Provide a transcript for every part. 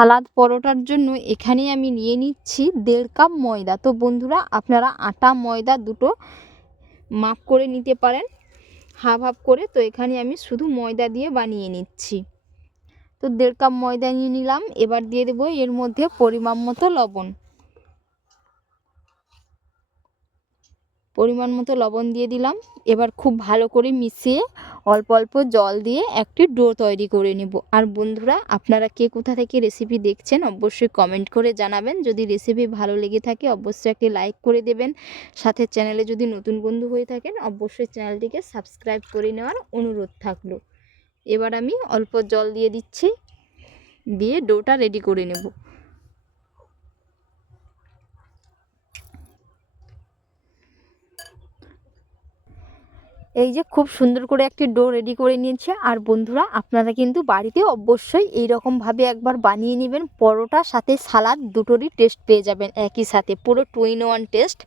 সালাদ পরোটার জন্য এখানে আমি নিয়ে নিচ্ছি দেড় কাপ ময়দা। তো বন্ধুরা, আপনারা আটা, ময়দা দুটো মাপ করে নিতে পারেন, হাফ হাফ করে। তো এখানে আমি শুধু ময়দা দিয়ে বানিয়ে নিচ্ছি। তো দেড় কাপ ময়দা নিয়ে নিলাম। এবার দিয়ে দেবো এর মধ্যে পরিমাণ মতো লবণ। পরিমাণ মতো লবণ দিয়ে দিলাম। এবার খুব ভালো করে মিশিয়ে অল্প অল্প জল দিয়ে একটি ডো তৈরি করে নেব। আর বন্ধুরা, আপনারা কে কোথা থেকে রেসিপি দেখছেন অবশ্যই কমেন্ট করে জানাবেন। যদি রেসিপি ভালো লেগে থাকে, অবশ্যই একটি লাইক করে দেবেন। সাথে চ্যানেলে যদি নতুন বন্ধু হয়ে থাকেন, অবশ্যই চ্যানেলটিকে সাবস্ক্রাইব করে নেওয়ার অনুরোধ থাকল। এবার আমি অল্প জল দিয়ে দিচ্ছি, দিয়ে ডোটা রেডি করে নেব। এই যে খুব সুন্দর করে একটি ডো রেডি করে নিয়েছে। আর বন্ধুরা, আপনারা কিন্তু বাড়িতে অবশ্যই এই রকমভাবে একবার বানিয়ে নেবেন। পরোটা, সাথে সালাদ দুটোরই টেস্ট পেয়ে যাবেন একই সাথে, পুরো টু ইন ওয়ান টেস্ট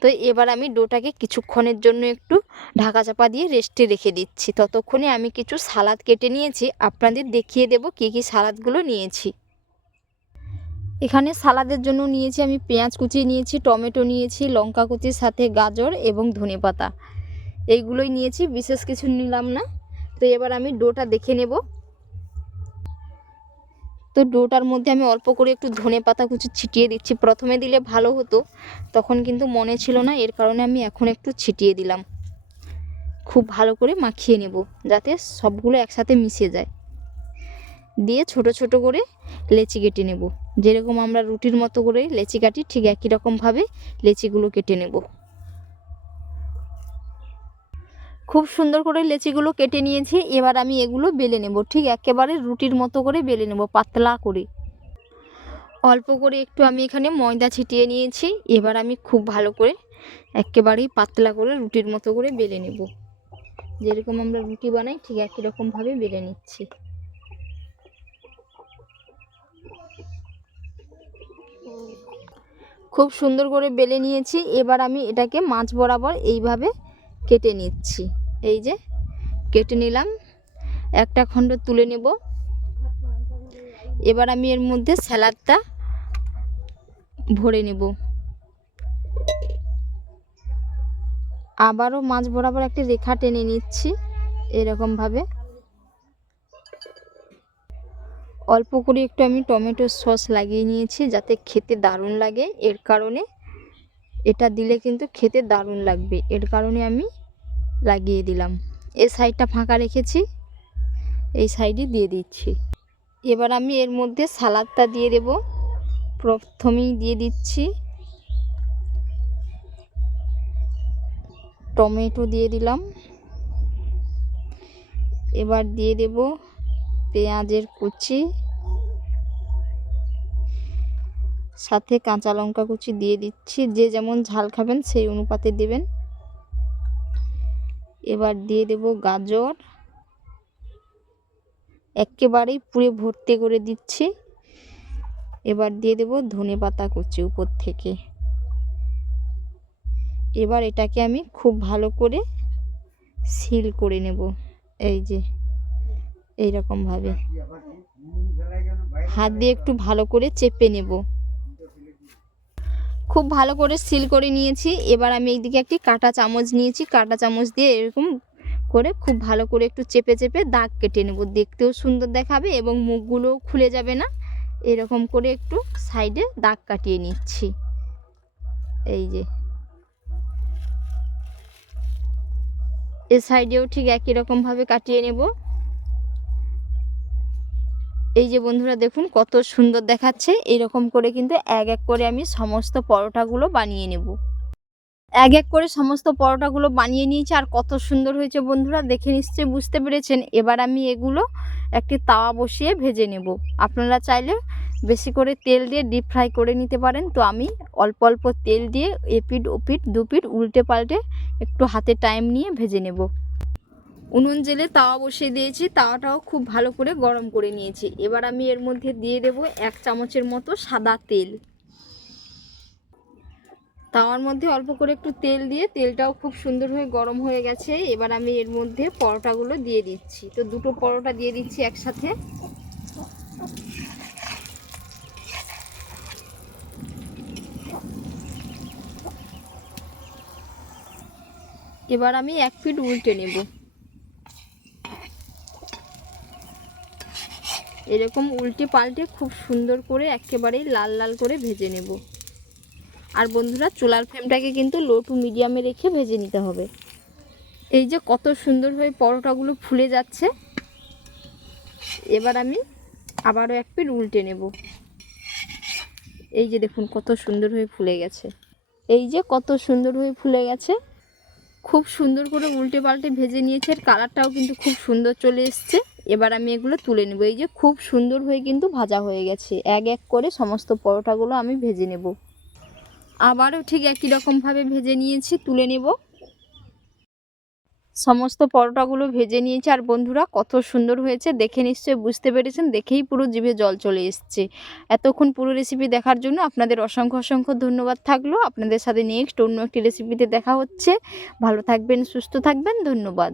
তো এবার আমি ডোটাকে কিছুক্ষণের জন্য একটু ঢাকা চাপা দিয়ে রেস্টে রেখে দিচ্ছি। ততক্ষণে আমি কিছু সালাদ কেটে নিয়েছি। আপনাদের দেখিয়ে দেব কী কী সালাদগুলো নিয়েছি। এখানে সালাদের জন্য নিয়েছি আমি পেঁয়াজ কুচি নিয়েছি, টমেটো নিয়েছি, লঙ্কা কুচির সাথে গাজর এবং ধনেপাতা। এইগুলোই নিয়েছি, বিশেষ কিছু নিলাম না। তো এবার আমি ডোটা দেখে নেব। তো ডোটার মধ্যে আমি অল্প করে একটু ধনে পাতা কুচি ছিটিয়ে দিচ্ছি। প্রথমে দিলে ভালো হতো, তখন কিন্তু মনে ছিল না, এর কারণে আমি এখন একটু ছিটিয়ে দিলাম। খুব ভালো করে মাখিয়ে নেব, যাতে সবগুলো একসাথে মিশে যায়। দিয়ে ছোট ছোট করে লেচি কেটে নেব। যেরকম আমরা রুটির মতো করে লেচি কাটি, ঠিক একই রকমভাবে লেচিগুলো কেটে নেব। খুব সুন্দর করে লেচিগুলো কেটে নিয়েছি, এবার আমি এগুলো বেলে নেব, ঠিক একেবারে রুটির মতো করে বেলে নেব, পাতলা করে। অল্প করে একটু আমি এখানে ময়দা ছিটিয়ে নিয়েছি, এবার আমি খুব ভালো করে একেবারেই পাতলা করে রুটির মতো করে বেলে নেব। যেরকম আমরা রুটি বানাই, ঠিক একই রকমভাবে বেলে নিচ্ছি। খুব সুন্দর করে বেলে নিয়েছি, এবার আমি এটাকে মাছ বরাবর এইভাবে কেটে নিচ্ছি। এই যে, কেটে নিলাম। একটা খণ্ড তুলে নেব। এবার আমি এর মধ্যে স্যালাডটা ভরে নেব। আবারও মাছ বরাবর একটি রেখা টেনে নিচ্ছি, এরকমভাবে। অল্প করে একটু আমি টমেটো সস লাগিয়ে নিয়েছি, যাতে খেতে দারুণ লাগে। এর কারণে, এটা দিলে কিন্তু খেতে দারুণ লাগবে। এর কারণে আমি লাগিয়ে দিলাম। এই সাইডটা ফাঁকা রেখেছি, এই সাইডে দিয়ে দিচ্ছি। এবার আমি এর মধ্যে সালাদটা দিয়ে দেব। প্রথমেই দিয়ে দিচ্ছি টমেটো দিয়ে দিলাম। এবার দিয়ে দেব পেঁয়াজের কুচি, সাথে কাঁচা লঙ্কা কুচি দিয়ে দিচ্ছি। যে যেমন ঝাল খাবেন, সেই অনুপাতে দেবেন। এবার দিয়ে দেব গাজর। একেবারেই পুরে ভর্তি করে দিচ্ছি। এবার দিয়ে দেব ধনে পাতা কুচি উপর থেকে। এবার এটাকে আমি খুব ভালো করে সিল করে নেব। এই যে এই রকমভাবে হাত দিয়ে একটু ভালো করে চেপে নেব। খুব ভালো করে সিল করে নিয়েছি। এবার আমি এইদিকে একটি কাঁটা চামচ নিয়েছি। কাঁটা চামচ দিয়ে এরকম করে খুব ভালো করে একটু চেপে চেপে দাগ কেটে নেব। দেখতেও সুন্দর দেখাবে এবং মুখগুলোও খুলে যাবে না। এরকম করে একটু সাইডে দাগ কাটিয়ে নিচ্ছি। এই যে। এ সাইডেও ঠিক একই রকমভাবে কাটিয়ে নেব। এই যে বন্ধুরা দেখুন, কত সুন্দর দেখাচ্ছে। এরকম করে কিন্তু এক এক করে আমি সমস্ত পরোটাগুলো বানিয়ে নেব। এক এক করে সমস্ত পরোটাগুলো বানিয়ে নিয়েছি আর কত সুন্দর হয়েছে বন্ধুরা, দেখে নিশ্চয়ই বুঝতে পেরেছেন। এবার আমি এগুলো একটি তাওয়া বসিয়ে ভেজে নেব। আপনারা চাইলে বেশি করে তেল দিয়ে ডিপ ফ্রাই করে নিতে পারেন। তো আমি অল্প অল্প তেল দিয়ে এপিট ওপিট দুপিট উল্টে পাল্টে একটু হাতে টাইম নিয়ে ভেজে নেব। উনুন জেলে তাওয়া বসিয়ে দিয়েছি, তাওয়াটাও খুব ভালো করে গরম করে নিয়েছি। এবার আমি এর মধ্যে দিয়ে দেব এক চামচের মতো সাদা তেল। তাওয়ার মধ্যে অল্প করে একটু তেল দিয়ে, তেলটাও খুব সুন্দর হয়ে গরম হয়ে গেছে। এবার আমি এর মধ্যে পরোটাগুলো দিয়ে দিচ্ছি। তো দুটো পরোটা দিয়ে দিচ্ছি একসাথে। এবার আমি এক ফিট উল্টে নেব। এরকম উল্টে পাল্টে খুব সুন্দর করে একেবারেই লাল লাল করে ভেজে নেব। আর বন্ধুরা, চুলার ফ্লেমটাকে কিন্তু লো টু মিডিয়ামে রেখে ভেজে নিতে হবে। এই যে কত সুন্দর হয়ে পরোটাগুলো ফুলে যাচ্ছে। এবার আমি আবারও এক পিট উল্টে নেব। এই যে দেখুন, কত সুন্দর হয়ে ফুলে গেছে। এই যে কত সুন্দর হয়ে ফুলে গেছে। খুব সুন্দর করে উল্টে পাল্টে ভেজে নিয়েছে। এর কালারটাও কিন্তু খুব সুন্দর চলে এসছে। এবার আমি এগুলো তুলে নেব। এই যে খুব সুন্দর হয়ে কিন্তু ভাজা হয়ে গেছে। এক এক করে সমস্ত পরোটাগুলো আমি ভেজে নেব। আবারও ঠিক একই রকমভাবে ভেজে নিয়েছি, তুলে নেব। সমস্ত পরোটাগুলো ভেজে নিয়েছি। আর বন্ধুরা, কত সুন্দর হয়েছে। দেখে নিশ্চয়ই বুঝতে পেরেছেন, দেখেই পুরো জিভে জল চলে এসছে। এতক্ষণ পুরো রেসিপি দেখার জন্য আপনাদের অসংখ্য অসংখ্য ধন্যবাদ থাকল। আপনাদের সাথে নেক্সট অন্য একটি রেসিপিতে দেখা হচ্ছে। ভালো থাকবেন, সুস্থ থাকবেন, ধন্যবাদ।